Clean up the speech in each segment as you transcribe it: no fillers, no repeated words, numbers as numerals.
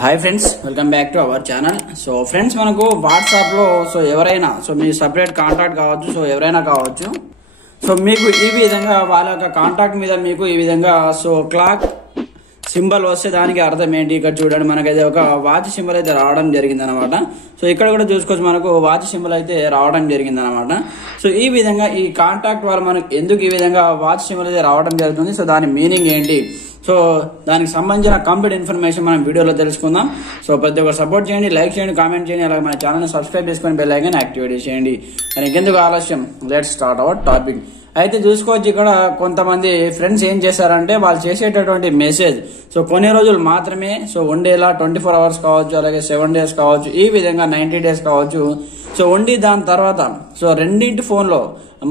Hi friends, welcome back to our channel. So friends, మనకు WhatsApp లో ఎవరైనా మీ separate contact కావచ్చు, ఎవరైనా కావచ్చు. మీకు ఈ విధంగా వాళ్ళ యొక్క కాంటాక్ట్ మీద మీకు ఈ విధంగా క్లాక్ సింబల్ వస్తే దానికి అర్థం ఏంటి? ఇక్కడ చూడండి, మనకైతే ఒక వాచ్ సింబల్ అయితే రావడం జరిగింది అనమాట. ఇక్కడ కూడా చూసుకోవచ్చు, మనకు వాచ్ సింబల్ అయితే రావడం జరిగింది అనమాట. ఈ విధంగా ఈ కాంటాక్ట్ వాళ్ళు మనకు ఎందుకు ఈ విధంగా వాచ్ సింబల్ అయితే రావడం జరుగుతుంది, దాని మీనింగ్ ఏంటి, దానికి సంబంధించిన కంప్లీట్ ఇన్ఫర్మేషన్ మనం వీడియోలో తెలుసుకుందాం. ప్రతి ఒక్కరు సపోర్ట్ చేయండి, లైక్ చేయండి, కామెంట్ చేయండి, అలాగే మన ఛానల్ సబ్స్క్రైబ్ చేసుకొని బెల్ ఐకాన్ యాక్టివేట్ చేయండి. అని ఇంకెందుకు ఆలస్యం, లెట్స్ స్టార్ట్ అవర్ టాపిక్. అయితే చూసుకోవచ్చు, ఇక్కడ కొంతమంది ఫ్రెండ్స్ ఏం చేశారంటే వాళ్ళు చేసేటటువంటి మెసేజ్ కొన్ని రోజులు మాత్రమే, ఉండేలా 24 hours కావచ్చు, అలాగే 7 days కావచ్చు, ఈ విధంగా 90 days కావచ్చు. ఉండి దాని తర్వాత రెండింటి ఫోన్లో,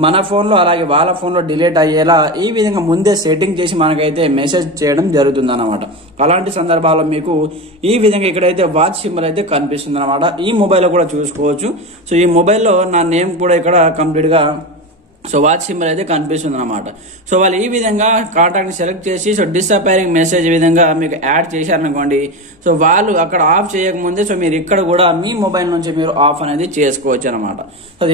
మన ఫోన్లో అలాగే వాళ్ళ ఫోన్లో డిలీట్ అయ్యేలా ఈ విధంగా ముందే సెట్టింగ్ చేసి మనకైతే మెసేజ్ చేయడం జరుగుతుంది అనమాట. అలాంటి సందర్భాల్లో మీకు ఈ విధంగా ఇక్కడైతే వాచ్ సింబల్ అయితే కనిపిస్తుంది అనమాట. ఈ మొబైల్లో కూడా చూసుకోవచ్చు. ఈ మొబైల్లో నా నేమ్ కూడా ఇక్కడ కంప్లీట్ గా వాచ్ సింబల్ అయితే కనిపిస్తుంది అనమాట. వాళ్ళు ఈ విధంగా కాంటాక్ట్ ని సెలెక్ట్ చేసి డిసపేరింగ్ మెసేజ్ ఈ విధంగా మీకు యాడ్ చేశారనుకోండి. వాళ్ళు అక్కడ ఆఫ్ చేయకముందే మీరు ఇక్కడ కూడా మీ మొబైల్ నుంచి మీరు ఆఫ్ అనేది చేసుకోవచ్చు అనమాట.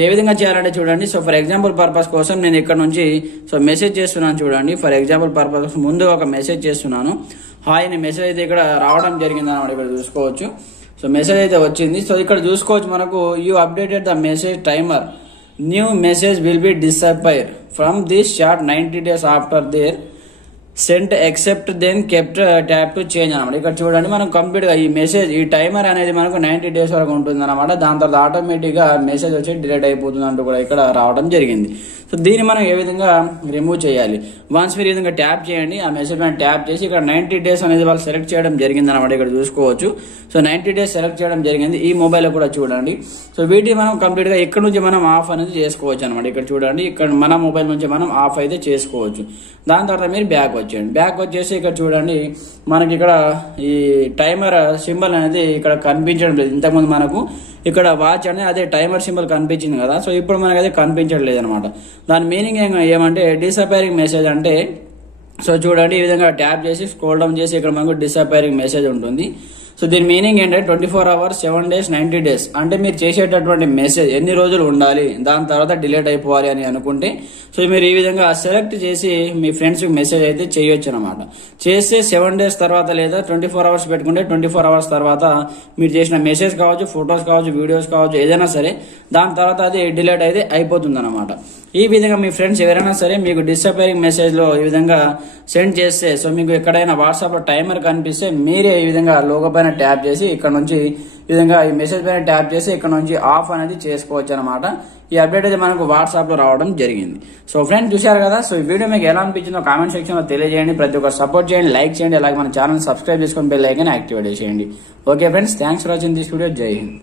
ఏ విధంగా చేయాలంటే చూడండి, ఫర్ ఎగ్జాంపుల్ పర్పస్ కోసం నేను ఇక్కడ నుంచి మెసేజ్ చేస్తున్నాను చూడండి. ఫర్ ఎగ్జాంపుల్ పర్పస్ ముందుగా ఒక మెసేజ్ చేస్తున్నాను. హాయ్ అనే మెసేజ్ అయితే ఇక్కడ రావడం జరిగింది అనమాట. ఇక్కడ చూసుకోవచ్చు, మెసేజ్ అయితే వచ్చింది. ఇక్కడ చూసుకోవచ్చు, మనకు you updated the message timer, new message will be disappear from this chat 90 days after their sent except then kept tap to change అనమాట. ఇక్కడ చూడండి, మనం కంప్లీట్ గా ఈ మెసేజ్, ఈ టైమర్ అనేది మనకు 90 days వరకు ఉంటుంది అనమాట. దాని తర్వాత ఆటోమేటిక్ గా మెసేజ్ వచ్చి డిలీట్ అయిపోతుంది అంటూ కూడా ఇక్కడ రావడం జరిగింది. దీన్ని మనం ఏ విధంగా రిమూవ్ చేయాలి, వన్స్ మీరు ఈ విధంగా ట్యాప్ చేయండి. ఆ మెసేజ్ పైన ట్యాప్ చేసి ఇక్కడ 90 days అనేది వాళ్ళు సెలెక్ట్ చేయడం జరిగింది అనమాట. ఇక్కడ చూసుకోవచ్చు, 90 days సెలెక్ట్ చేయడం జరిగింది. ఈ మొబైల్ కూడా చూడండి. వీటిని మనం కంప్లీట్ గా ఇక్కడ నుంచి మనం ఆఫ్ అనేది చేసుకోవచ్చు అనమాట. ఇక్కడ చూడండి, ఇక్కడ మన మొబైల్ నుంచి మనం ఆఫ్ అయితే చేసుకోవచ్చు. దాని తర్వాత మీరు బ్యాక్ వచ్చేయండి. బ్యాక్ వచ్చేసి ఇక్కడ చూడండి, మనకి ఇక్కడ ఈ టైమర్ సింబల్ అనేది ఇక్కడ కనిపించడం లేదు. ఇంతకుముందు మనకు ఇక్కడ వాచ్ అనేది అదే టైమర్ సింబల్ కనిపించింది కదా, ఇప్పుడు మనకి అయితే కనిపించట్లేదు అనమాట. దాని మీనింగ్ ఏమంటే డిసపేరింగ్ మెసేజ్ అంటే, చూడండి, ఈ విధంగా ట్యాప్ చేసి స్క్రోల్ డౌన్ చేసి ఇక్కడ మనకు డిసపేరింగ్ మెసేజ్ ఉంటుంది. దీని మీనింగ్ ఏంటంటే 24 hours, 7 days, 90 days అంటే మీరు చేసేటటువంటి మెసేజ్ ఎన్ని రోజులు ఉండాలి, దాని తర్వాత డిలీట్ అయిపోవాలి అని అనుకుంటే మీరు ఈ విధంగా సెలెక్ట్ చేసి మీ ఫ్రెండ్స్ కి మెసేజ్ అయితే చేయొచ్చు అనమాట. చేస్తే 7 days తర్వాత లేదా 24 hours పెట్టుకుంటే 24 hours తర్వాత మీరు చేసిన మెసేజ్ కావచ్చు, ఫొటోస్ కావచ్చు, వీడియోస్ కావచ్చు, ఏదైనా సరే దాని తర్వాత అది డిలీట్ అయితే అయిపోతుంది అనమాట. ఈ విధంగా మీ ఫ్రెండ్స్ ఎవరైనా సరే మీకు డిసపేరింగ్ మెసేజ్ లో ఈ విధంగా సెండ్ చేస్తే మీకు ఎక్కడైనా వాట్సాప్ లో టైమర్ కనిపిస్తే మీరే ఈ విధంగా లోగో పైన ట్యాప్ చేసి ఇక్కడ నుంచి ఈ విధంగా ఈ మెసేజ్ పైన ట్యాప్ చేసి ఇక్కడ నుంచి ఆఫ్ అనేది చేసుకోవచ్చు అనమాట. ఈ అప్డేట్ అయితే మనకు వాట్సాప్ లో రావడం జరిగింది. ఫ్రెండ్స్, చూశారు కదా. ఈ వీడియో మీకు ఎలా అనిపించిందో కామెంట్ సెక్షన్ లో తెలియజేయండి. ప్రతి ఒక్కరు సపోర్ట్ చేయండి, లైక్ చేయండి, అలాగే మన ఛానల్ సబ్స్క్రైబ్ చేసుకొని బెల్ ఐకాన్ యాక్టివేట్ చేయండి. Okay friends, thanks for watching this video. జై హింద్.